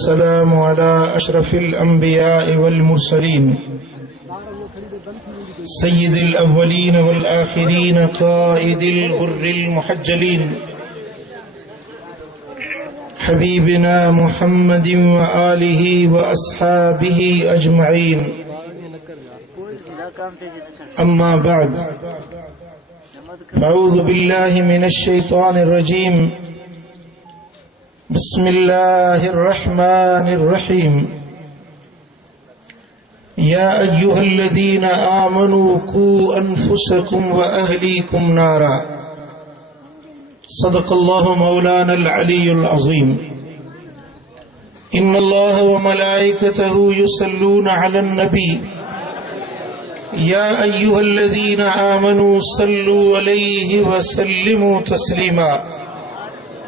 वस्सलामु अला अशरफिल अंबिया'i वल मुरसलीन सय्यिदिल अव्वलीन वल आखिरीन क़ाइदिल गुर्रिल मुहज्जलीन हबीबिना मुहम्मदिन व आलिहि व अस्हाबिहि अजमईन। अम्मा बाद, अऊज़ु बिल्लाहि मिनश शैतानिर रजीम। बिस्मिल्लाहिर रहमानिर रहीम। या अय्युहल्लज़ीना आमनू कू अनफुसकुम व अहलीकुम नारा। सदक़ल्लाहु मौलानल अलीयुल अज़ीम। इन्नल्लाह व मलाइकतहु युसल्लूना अलन नबी। या अय्युहल्लज़ीना आमनू सल्लू अलैहि व सल्लिमू तस्लीमा।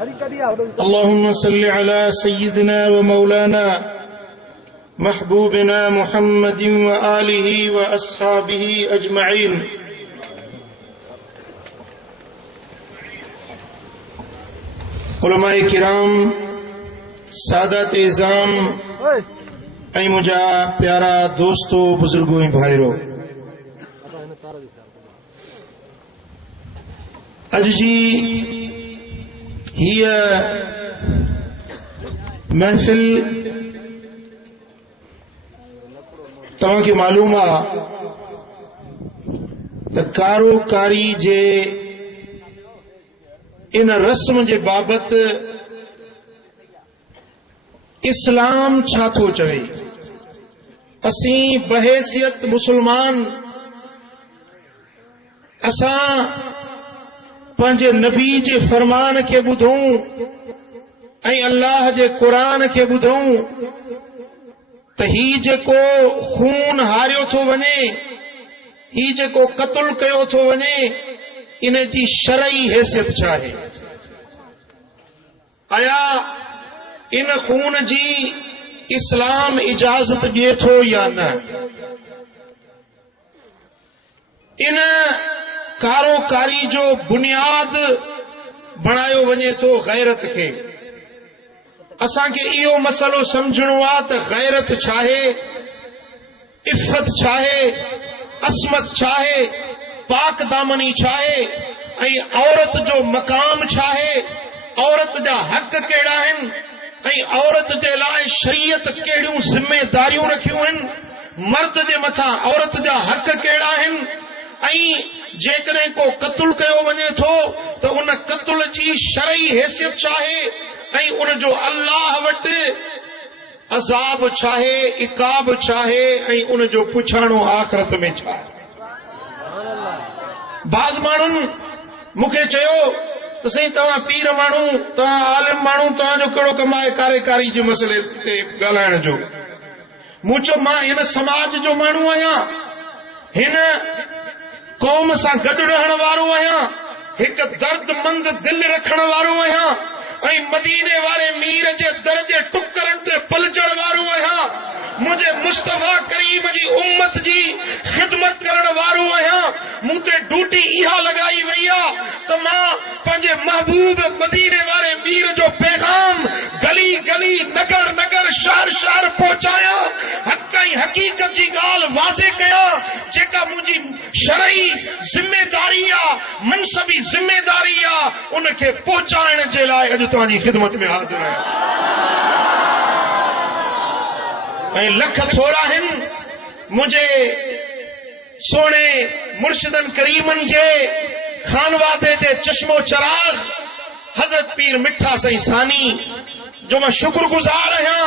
अल्लाहुम्मा सल्लि अला सय्यिदिना व मौलाना महबूबिना मुहम्मदिन व आलिहि व अस्हाबिहि अजमईन। उलमाए किराम, सादात इज़ाम ऐं मुंहिंजा प्यारा दोस्तो, बुजुर्गो ऐं भाइरो, अॼु जी हीअ महफ़िल तव्हांखे मालूम आहे त कारो कारी जे इन रस्म जे बाबति इस्लाम छा थो चवे। असीं बहैसियत मुसलमान असां पंहिंजे नबी जे फरमान खे ॿुधूं ऐं अल्लाह जे क़ुरान खे ॿुधूं त ही जेको खून हारियो थो वञे, ही जेको क़त्ल कयो थो वञे, इन जी शरई हैसियत छा आहे? आया इन खून जी इस्लाम इजाज़त ॾिए थो या न? इन कारो कारी जो बुनियाद बणायो वञे थो गैरत खे। असांखे इहो मसलो समझणो आहे त गैरत छा आहे, इफ़त छा आहे, असमत छा आहे, पाक दामनी छा आहे, ऐं औरत जो मक़ाम छा आहे, औरत जा हक़ कहिड़ा आहिनि, ऐं औरत जे लाइ शरीयत कहिड़ियूं ज़िम्मेदारियूं रखियूं आहिनि, मर्द जे मथां औरत जा हक़ कहिड़ा आहिनि, ऐं जेकॾहिं को क़त्ल कयो वञे थो त उन क़त्ल जी शरई हैसियत छा आहे, ऐं उन जो अल्लाह वटि अज़ाब छा आहे, इक़ाब छा आहे, ऐं उन जो पुछाणो आख़िरत में छा आहे। बाज़ माण्हुनि मूंखे चयो त साईं तव्हां पीर माण्हू, तव्हां आलिम माण्हू, तव्हांजो कहिड़ो कम आहे कारे जे मसइले ते ॻाल्हाइण जो? मूं चयो मां हिन समाज जो माण्हू आहियां, हिन क़ौम सां गॾु रहण वारो आहियां, हिकु दर्दमंद दिलि रखण वारो आहियां, ऐं मदीने वारे मीर जे दर जे टुकरनि ते पलजण वारो आहियां। मुंहिंजे मुस्तफ़ा करीम जी उम्मत जी ख़िदमत करण वारो आहियां। मूं ते ड्यूटी इहा लॻाई वई आहे त मां पंहिंजे महबूब मदीने वारे मीर जो पैगाम गली गली, नगर नगर, शहर शहर पहुचायां, हक़ ऐं हक़ीक़त जी ॻाल्हि वाज़े कयां। जेका मुंहिंजी शरई ज़िम्मेदारी आहे, मनसबी ज़िम्मेदारी आहे, उनखे पहुचाइण जे लाइ अॼु तव्हांजी ख़िदमत में हाज़िर आहियां। ऐं लख थोरा आहिनि मुंहिंजे सोणे मुर्शिदन करीमनि जे खानवादे जे चश्मो चराग हज़रत पीर मिठा साईं सानी जो मां शुक्रगुज़ार आहियां,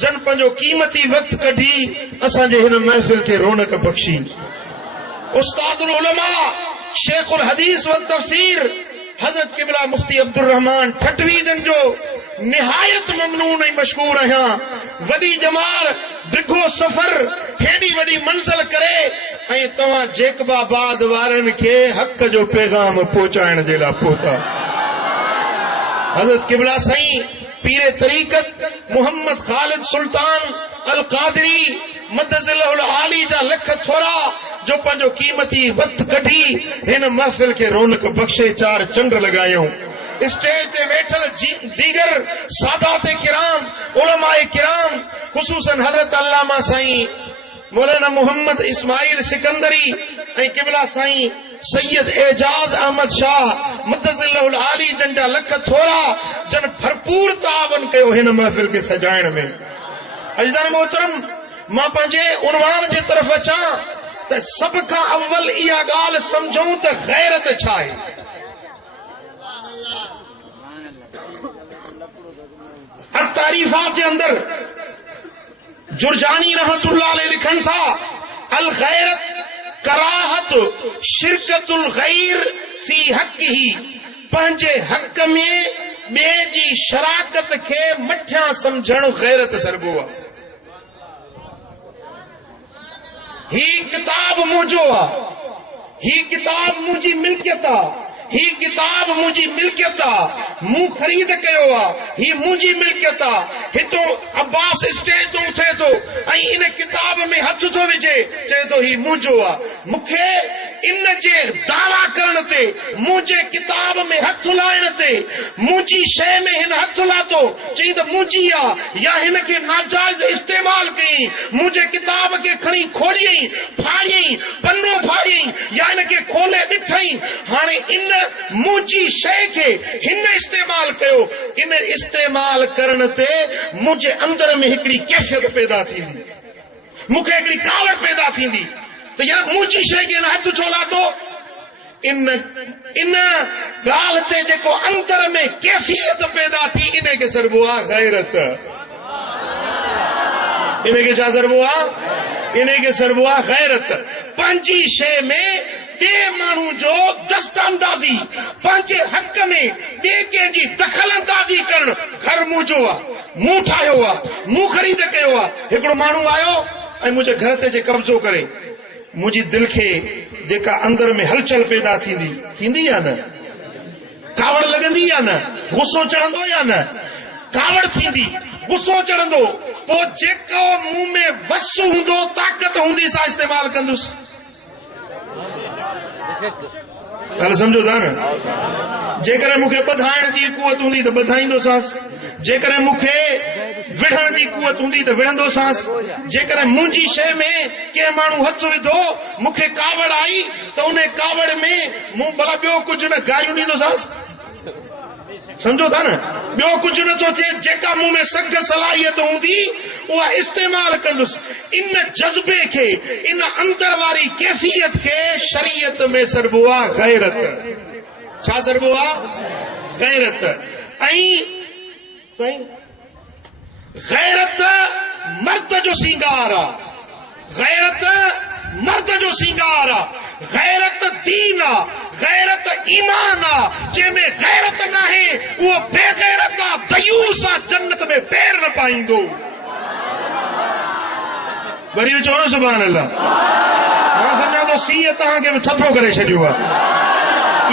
जन पंहिंजो क़ीमती वक़्त कढी असांजे हिन महफ़िल खे रौनक बख़्शी। उस्तादुल उलमा, शेखुल हदीस व तफसीर हज़रत क़िबला मुफ्ती अब्दुर रहमान ठटवी जन जो निहायत ममनून ऐं मशहूर आहियां। वॾी जमार, डिघो सफ़र, हेॾी वॾी मंज़िल करे ऐं तव्हां जेकबाबाद वारनि खे हक़ जो पैगाम पहुचाइण जे लाइ पहुता। हज़रत क़िबला साईं पीरे तरीक़त मोहम्मद ख़ालिद सुल्तान अल क़ादरी मदज़िलहुल आली जा लख थोरा जो पंहिंजो क़ीमती वक़्त कढी हिन महफ़िल खे रौनक बख़्शे, चार चंड लॻायूं। स्टेज ते वेठल दीगर सादात किराम, उलमाए किराम, खुसूसन हजरत अल्लामा साईं मौलाना मोहम्मद इस्माइल सिकंदरी ऐं किबला साईं सैयद एजाज अहमद शाह मुतज़िल्लहुल आली जन जा लख थोरा जन भरपूर तावन कयो हिन महफ़िल के सजाइण में। अज़ीज़ान मोहतरम, मां पंहिंजे उनवान जे तरफ़ अचां त सभ खां अव्वल इहा ॻाल्हि सम्झूं त गैरत छा आहे। तारीफ़ात जे अंदर जुरजानी रहमतुल्लाह अलैह लिखन था, अल गैरत कराहत शिरकतुल गैर फी हक़्क़िही, पंहिंजे हक़ में ॿिए जी शराकत खे मठियां समझण गैरत सरबो आहे। ही किताब मुंहिंजो आहे, ही किताब मुंहिंजी मिल्कियत आहे, ही किताब मुंहिंजी मिल्कियत आहे, मूं ख़रीद कयो आहे, ही मुंहिंजी मिल्कियत आहे। हितों अब्बास स्टेज तो उठे थो ऐं इन किताब में हथ थो विझे, चए थो ही मुंहिंजो आहे। मूंखे इन जे दावा करण ते, मुंहिंजे किताब में हथ लाइण ते, मुंहिंजी शइ में हिन हथ लाथो, चई त मुंहिंजी आहे, या हिन खे नाजाइज़ इस्तेमाल कई, मुंहिंजे किताब खे खणी खोलियई, फाड़ियई, पन्नो फाड़ियई, या हिन खे खोले ॾिठई। हाणे इन मुंहिंजी शइ खे हिन इस्तेमाल कयो, इन इस्तेमाल करण ते मुंहिंजे अंदर में हिकिड़ी कैफियत पैदा थींदी, मूंखे हिकिड़ी कावड़ पैदा थींदी त यार मुंहिंजी शइ खे हथ छो लाथो। इन ॻाल्हि ते जेको अंदर में कैफियत पैदा थी, इन खे सरबो आहे गैरत। इन खे छा सरबो आहे? इन खे सरबो आहे गैरत। पंहिंजी शइ में ॿिए माण्हू जो दस्तअंदाज़ी, पंहिंजे हक़ में ॿिए कंहिंजी दख़ल अंदाज़ी करण। घर मुंहिंजो आहे, मूं ठाहियो आहे, मूं ख़रीद कयो आहे। हिकिड़ो माण्हू आयो ऐं मुंहिंजे घर ते जे कब्ज़ो करे, मुंहिंजी दिलि खे जेका अंदर में हलचल पैदा थींदी या न, कावड़ लॻंदी या न, गुस्सो चढ़ंदो या न, कावड़ थींदी, गुस्सो चढ़ंदो, पोइ जेको मूं में वस हूंदो, ताक़त हूंदी, सा इस्तेमाल कंदुसि। ॻाल्हि सम्झो था न? जेकॾहिं मूंखे ॿधाइण जी कुवत हूंदी त ॿधाईंदोसांसि, जेकॾहिं मूंखे विढ़ण जी कुवत हूंदी त विढ़ंदोसांसि। जेकॾहिं मुंहिंजी शइ में कंहिं माण्हू हथ विधो, मूंखे कावड़ आई त उन कावड़ में मूं भला ॿियो कुझु न गारियूं ॾींदोसांसि। समझो था न? ॿियो कुझु नथो थिए, जेका मूं में सघ सलाहियत हूंदी उहा इस्तेमाल कंदुसि। इन जज़्बे खे, इन अंदर वारी कैफियत खे शरीयत में सरबो आहे गैरत। छा सरबो आहे? गैरत। ऐं साईं, गैरत मर्द जो सींगार आहे, गैरत मर्द जो सींगार आहे, गैरत दीन आहे, गैरत ईमान आहे। जंहिंमें गैरत नाहे उहो बेगैरत आहे, दयूस आहे, जन्नत में पैर न पाईंदो। वरी चओ न सुभान अल्लाह। मां सम्झां थो सीउ तव्हांखे बि थथो करे छॾियो आहे।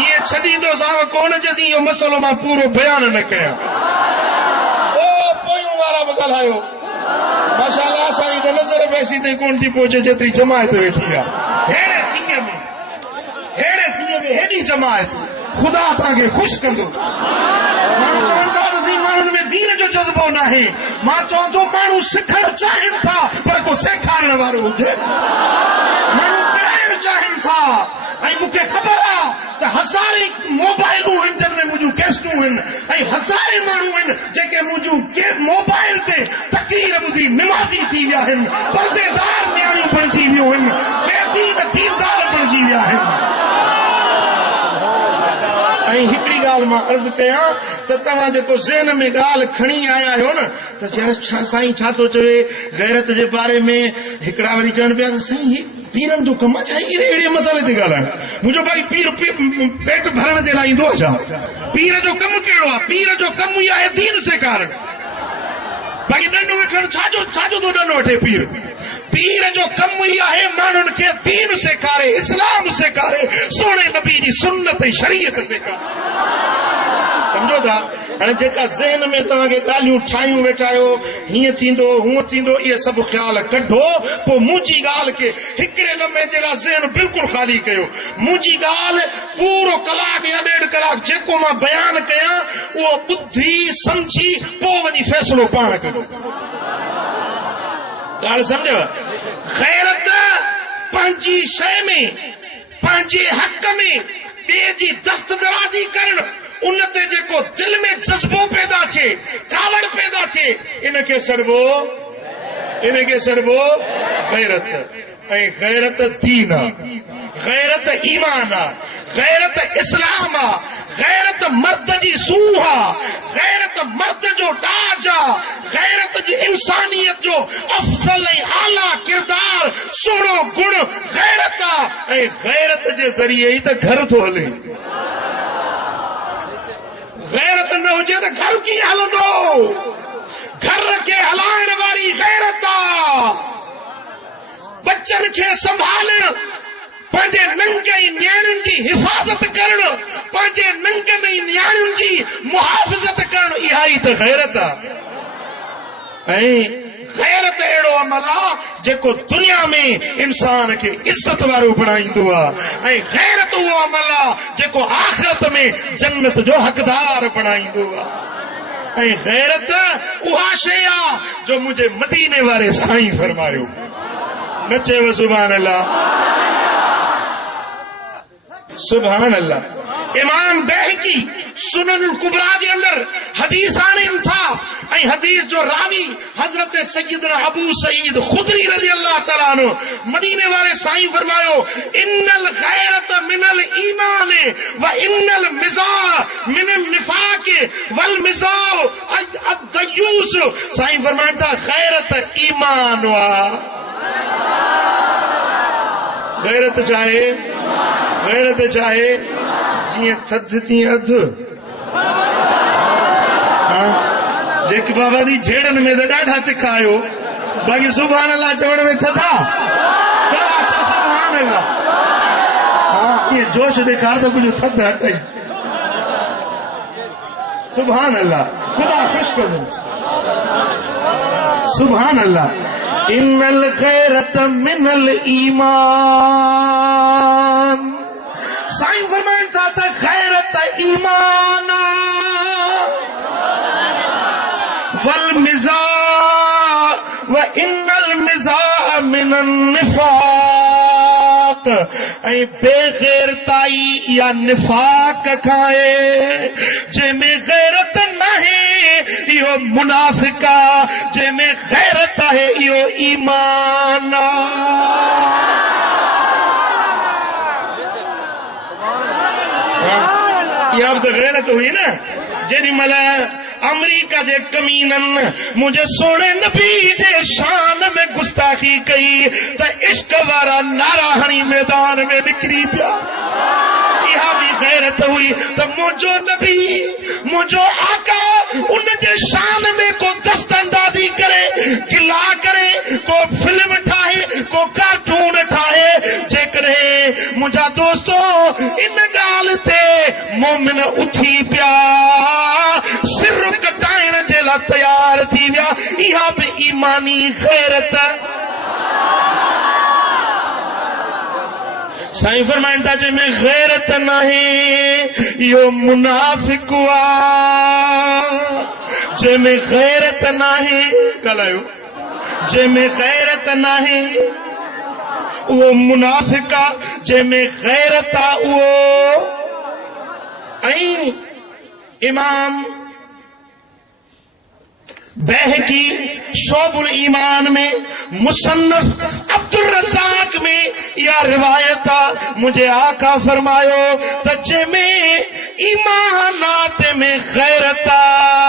इहे छॾींदोसांव कोन जसीं इहो मसलो मां पूरो बयान न कयां। ओ पोयों वारा बि ॻाल्हायो, माशाअल्लाह साईं त नज़र वैसी ताईं कोन थी पहुचे जेतिरी जमायत वेठी आहे। हेड़े सीउ में हेॾी जमायत, ख़ुदा तव्हांखे ख़ुशि कंदो। माण्हू चवनि था त असीं माण्हुनि में दीन जो जज़्बो न आहे। मां चवां थो माण्हू सिखणु चाहिनि था, पर को सेखारण वारो हुजे। माण्हू कराइणु चाहिनि था, ऐं मूंखे ख़बर आहे त हज़ारे मोबाइलूं आहिनि जिन में मुंहिंजूं कैस्टूं आहिनि, ऐं हज़ारे माण्हू आहिनि जेके मुंहिंजूं मोबाइल ते तक़रीर ॿुधी निमाज़ी थी विया आहिनि, परदेदार न्याणियूं बणिजी वियूं आहिनि, बेदीन दीनदार बणिजी विया आहिनि। ऐं हिकिड़ी ॻाल्हि मां अर्ज़ु कयां त तव्हां जेको ज़हन में ॻाल्हि खणी आया आहियो न, त यार छा साईं छा थो चवे गैरत जे बारे में। हिकिड़ा वरी चवनि पिया त साईं ही पीरनि जो कमु आहे छा? अहिड़े मसाले ते ॻाल्हाइण। मुंहिंजो भाई पीर पेट भरण जे लाइ ईंदो आहे छा? पीर जो कमु कहिड़ो आहे? पीर जो कमु ई आहे दीन सेखारण। भाई ॾंडो वठण, छाजो थो ॾंडो वठे पीर? पीर जो कमु ई आहे माण्हुनि खे दीन सेखारे, इस्लाम सेखारे, सोणे नबी जी सुन्नत ऐं शरीयत सेखारे। समझो था? हाणे जेका ज़हन में तव्हांखे ॻाल्हियूं ठाहियूं वेठा आहियो, हीअं थींदो हूअं थींदो, इहे सभु ख़्याल कढो, पोइ मुंहिंजी ॻाल्हि खे हिकिड़े लम्हे जे लाइ ज़हन बिल्कुलु ख़ाली कयो। मुंहिंजी ॻाल्हि पूरो कलाक या 1.5 कलाक जेको मां बयान कयां उहो ॿुधी सम्झी पोइ वञी फ़ैसिलो पाण कयो। ॻाल्हि सम्झव? ग़ैरत पंहिंजी शइ में, पंहिंजे हक़ में ॿिए जी दस्तदराज़ी करणु, उन ते जेको दिल में जज़्बो पैदा थिए, कावड़ पैदा थिए, इनखे सरबो गैरत। ऐं गैरत दीन आहे, गैरत ईमान आहे, गैरत इस्लाम आहे, गैरत मर्द जी सूह आहे, गैरत मर्द जो डाज आहे, गैरत जी इंसानियत जो अफज़ल ऐं आला किरदार, सुहिणो गुण गैरत आहे। ऐं गैरत जे ज़रिए ई त घर थो हले। गैरत न हुजे त घर कीअं हलंदो? घर खे हलाइण वारी गैरत आहे। बच्चन खे संभालण, पंहिंजे नंगे न्याणियुनि जी हिफ़ाज़त करण, पंहिंजे नंगनि न्याणियुनि जी मुहाफ़िज़त करण, इहा ई त गैरत आहे। ऐं गैरत अहिड़ो अमल आहे जेको दुनिया में इंसान खे इज़त वारो बणाईंदो आहे, ऐं गैरत उहो अमल आहे जेको आख़िरत में जन्नत जो हक़दार बणाईंदो आहे। ऐं गैरत उहा शइ आहे जो मुंहिंजे मदीने वारे साईं फरमायो। न चयो सुभान अल्लाह, सुभान अल्लाह। इमाम बैहकी सुननुल कुबरा जे अंदर हदीस आणनि था, ऐं हदीस जो रावी हजरत सैयदना अबू सईद खुदरी रज़ी अल्लाह तआला अन्हु, मदीने वाले साईं फरमायो, इन्नल गैरत मिनल ईमान व इन्नल मिज़ाह मिनल निफाक वल मिज़ाह अद-दयूस। साईं फरमाइनि था गैरत ईमान आहे। गैरत चाहे जीअं थधि तीअं अधु। जेके बाबा जी झेड़नि में त ॾाढा तिखा आहियो, बाक़ी सुभान अल्लाह चवण में थधा। सुभान अल्लाह। हाँ, इएं जोश ॾेखार त कुझु थधि हटई। सुभान अल्लाह, ख़ुदा ख़ुश कयो। सुभान अल्लाह। इन्नल गैरत मिनल ईमान। साईं फरमाइनि था त गैरत ईमान वल मिज़ाह व इन्नल मिज़ाह मिनन निफाक। ऐं बेगैरताई या निफाक खाए जंहिंमें गैरत नाहे इहो मुनाफ़िक आहे, जंहिंमें गैरत आहे इहो ईमान आहे। इहा बि त गैरत हुई न। जेॾी महिल अमरीका जे कमीननि मुंहिंजे सोणे नबी जे शान में गुस्ताखी कई त इश्क वारा नारा हणी मैदान में निकिरी पिया। इहा बि गैरत हुई त मुंहिंजो नबी, मुंहिंजो आका, उन जे शान में को दस्तंदाज़ी करे, गिला करे, को फिल्म ठाहे, को कार्टून ठाहे। जेकॾहिं मुंहिंजा दोस्तो इन ॻाल्हि ते मोमिन उथी पिया, सिर कटाइण जे लाइ तयार थी विया, इहा बि ईमानी गैरत। साईं फरमाइनि था जंहिंमें गैरत नाहे इहो मुनाफ़िक आहे। जंहिंमें गैरत नाहे, ॻाल्हायो, जंहिंमें गैरत नाहे उहो मुनाफ़िक आहे, जंहिंमें गैरत आहे उहो। ऐं इमाम बैहकी शोबुल ईमान में, मुसन्नफ अब्दुल रज़ाक में यह रिवायत आहे, मुझे आका फरमायो त जंहिंमें ईमानात में गैरत आहे,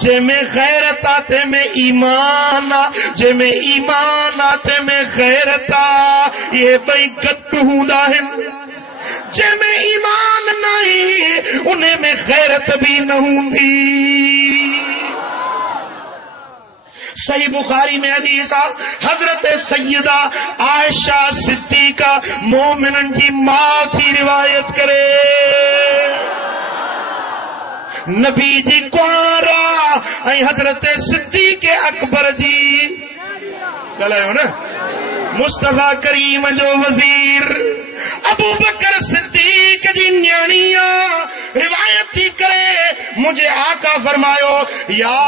जंहिंमें गैरत आहे तंहिंमें ईमान आहे, जंहिंमें ईमान आहे तंहिंमें गैरत आहे। इहे ॿई गॾु हूंदा आहिनि। जंहिंमें ईमान नहीं उन्हें में गैरत भी न हूंदी। सही बुखारी में हदीस आहे, हजरत सैयदा आयशा सिद्दीका मोमिनन जी मां थी रिवायत करे। नबी जी कुआरा ऐं हजरत सिद्दीक़ अकबर जी ॻाल्हायो न मुस्तफा करीम जो वज़ीर अबू बकर सिद्दीक़ जी न्याणीअ रिवायत थी करे मुझे आका फरमायो या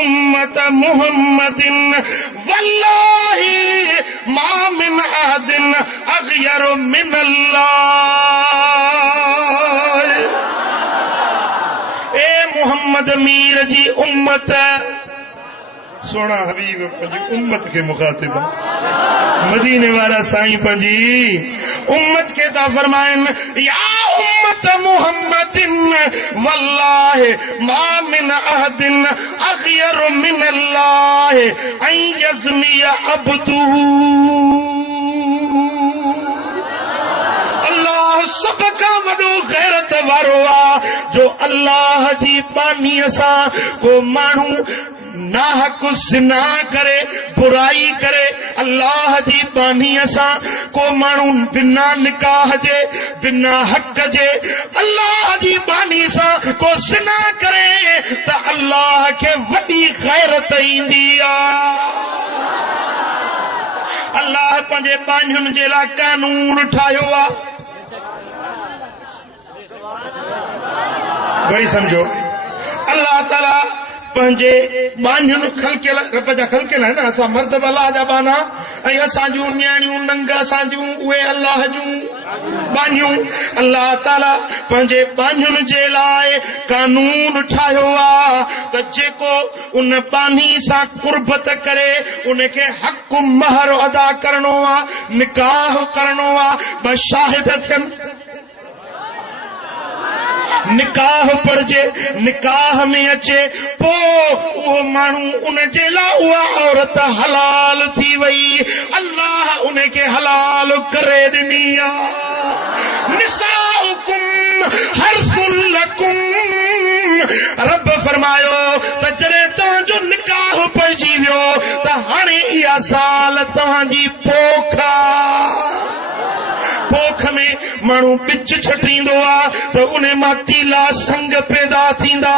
उम्मत मुहम्मदिन वल्लाही मा मिन अहदिन अग़यर मिन अल्लाह। ए मुहम्मद मीर जी उम्मत सोना हबीब पंजी उम्मत के मुखातिब मदीने वाला साईं पंजी उम्मत के ता फरमाइन या उम्मत मुहम्मदिन वल्लाहि मा मिन अहदिन अग़यर मिन अल्लाह अन यज़नी अब्दुहु। अल्लाह सबका वडो गैरत वारो आ जो अल्लाह जी बानीअ सां को माण्हू नाहक ज़िना करे बुराई करे अल्लाह जी बानीअ सां को माण्हू बिना निकाह जे बिना हक जे अल्लाह जी बानी सां को ज़िना करे त अल्लाह खे वॾी गैरत ईंदी आहे। अल्लाह पंहिंजे बानियुनि जे लाइ कानून ठाहियो आहे। वरी सम्झो अल्लाह ताला पंहिंजे बानियुनि खलकियल रब जा खलकियल आहिनि न असां मर्द अल्लाह जा बाना ऐं असां जूं न्याणियूं नंग असां जूं उहे अल्लाह जूं बानियूं। अल्लाह ताला पंहिंजे बानियुनि जे लाइ कानून ठाहियो आहे त जेको उन बानी सां कुर्बत करे उनखे हक़ महर अदा करणो आहे निकाह करणो आहे ॿ शाहिद थियनि निकाह पढ़जे निकाह में अचे पो वो मानू उन जे लाइ उहा औरत हलाल थी वई अल्लाह उनखे हलाल करे ॾिनी आहे। निसाउकुम हर्सुल लकुम रब फरमायो त जॾहिं तव्हांजो निकाह पइजी वियो त हाणे इहा साल तव्हांजी पोख पोख में माण्हू बिच छटींदो आहे त उन मां तीला संग पैदा थींदा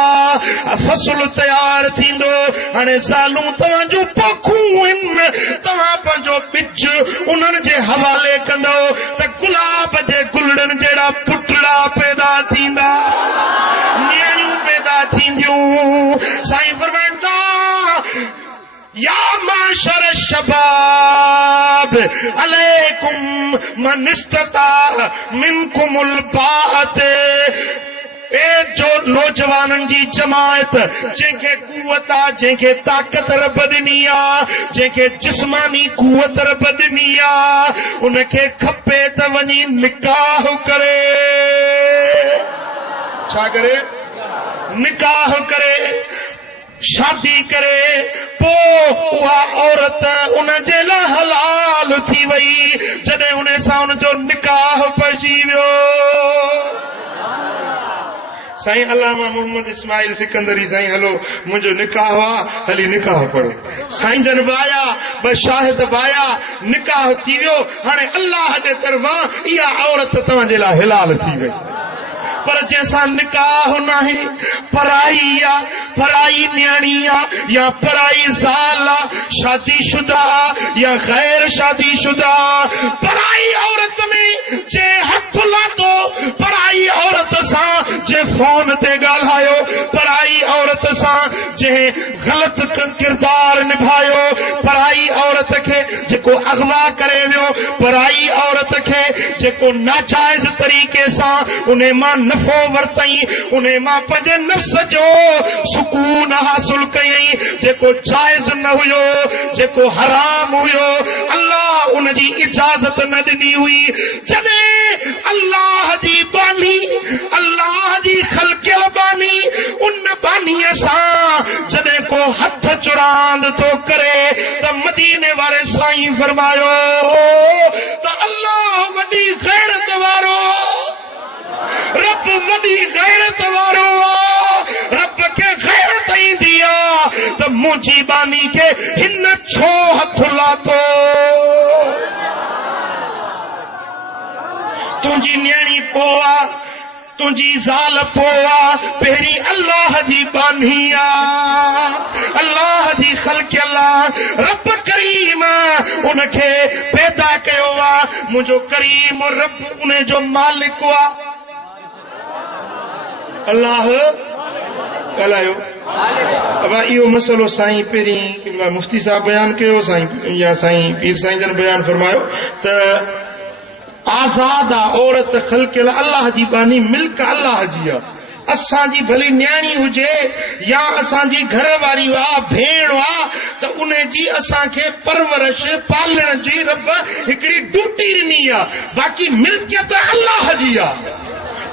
फसल तयार थींदो। हाणे सालूं तव्हांजूं पोखूं आहिनि तव्हां पंहिंजो बिच उन्हनि जे हवाले कंदो त गुलाब जे गुलड़नि जहिड़ा पुटड़ा पैदा थींदा नियाणियूं पैदा थींदियूं। साईं फरमाइनि था या माशर शबाब अलैकुम मन इस्तता मिनकुमुल बाअत। ए जो नौजवाननि जी जमायत जंहिंखे कुवत आहे जंहिंखे ताक़त रब ॾिनी आहे जंहिंखे जिस्मानी कुवत रब ॾिनी आहे उनखे खपे त वञी निकाह करे छा करे निकाह करे शादी करे पो उहा औरत उन जे लाइ हलाल थी वई जॾहिं उन सां उन जो निकाह पइजी वियो। साईं अल्लामा मोहम्मद इस्माइल सिकंदरी साईं हलो मुंहिंजो निकाह आहे हली निकाह पढ़ो साईं जन बाया ॿ शाहिद बाया निकाह थी वियो। हाणे अल्लाह जे तरफ़ां इहा औरत तव्हांजे लाइ हलाल थी वई पर जैसा निकाह नाहे पराई या पराई न्याणी या पराई ज़ाल शादीशुदा या गैर शादीशुदा पराई औरत में जे हथ लातो पराई औरत सां जे फोन ते ॻाल्हायो पराई औरत सां जे ग़लत किरदार निभायो पराई औरत खे जेको अगवा करे वियो पराई औरत खे जेको नाजायज़ तरीक़े सां उन मां नफ़ो वरतई उन मां पंहिंजे नफ़्स जो सुकून हासिल कयई जेको जायज़ न हुयो जेको हराम हुयो अल्लाह उन जी इजाज़त न ॾिनी हुई। जॾहिं अल्लाह जी बानी अल्लाह जी ख़लक़ियल बानी उन बानीअ सां जॾहिं को हथ चुरांद थो करे त मदीने वारे साईं फरमायो त अल्लाह वॾी गैरत वारो रब वॾी गैरत वारो रब खे गैरत ईंदी आहे त मुंहिंजी बानी खे हिन छो हथ लाथो तुंहिंजी न्याणी पोइ आहे तुझी ज़ाल पोआ पहिरीं अल्लाह जी बानी आ अल्लाह जी ख़ल्क़ अल्लाह रब करीम उनखे पैदा कयो आ मुंहिंजो करीम रब उन जो मालिक आ अल्लाह ॻाल्हायो। अब इहो मसलो साईं पहिरीं मुफ्ती साहब बयान कयो साईं या साईं पीर साईं जन बयान फरमायो त आज़ाद आ औरत ख़ल्क़ियल अल्लाह जी बानी मिल्क अल्लाह जी आ असांजी भली न्याणी हुजे या असांजी घर वारी आ भेण आ त उन जी असांखे परवरिश पालण जी रब हिकिड़ी ड्यूटी ॾिनी आ बाक़ी मिल्कियत अल्लाह जी आ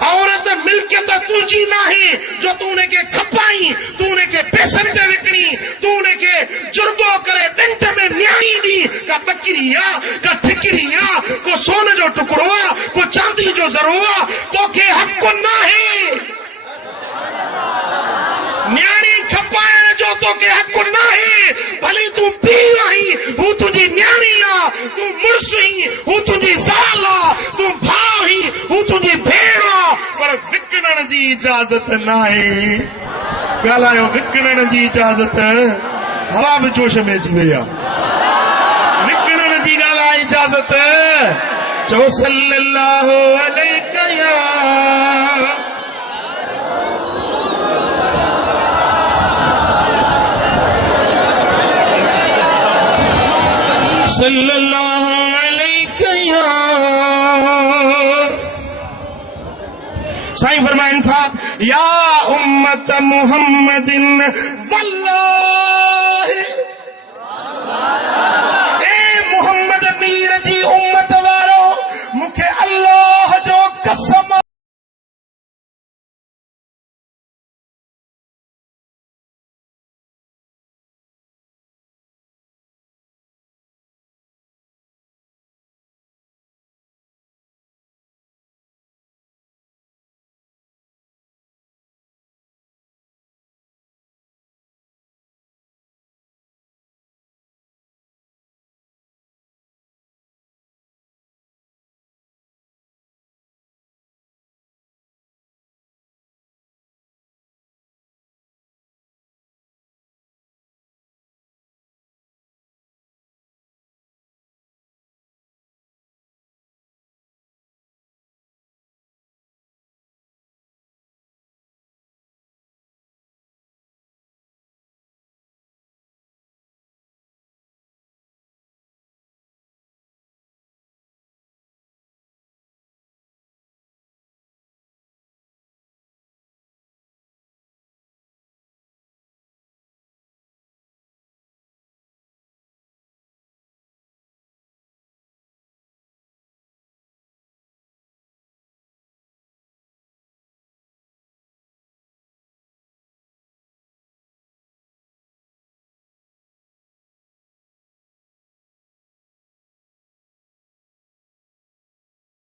औरत मिल्कियत तुझी नाही जो तू उनके खपाई तू उनके पैसनि ते विकणी तू उनके जुर्गो करे ॾंड में न्याणी दी का बकरी आ का ठिकरी आ को सोन जो टुकड़ो आ को चांदी जो ज़रो आ तोखे हक़ नाहे न्याणी खपाइण जो तोखे हक़ नाहे भली तू पीउ आहीं हू तुंहिंजी न्याणी आ तू मुड़ुस आहीं हू तुंहिंजी ज़ाल आ तू भाउ आहीं हू तुंहिंजी भेण आ पर विकिणण जी इजाज़त नाहे ॻाल्हायो विकिणण जी इजाज़त हवा बि जोश में अची वई आहे विकिणण जी ॻाल्हाए इजाज़त चओ सल्लल्लाहु अलैहि या सल्लल्लाहु अलैहि या साईं फरमाइन था या उम्मत मुहम्मदिन वल्लाह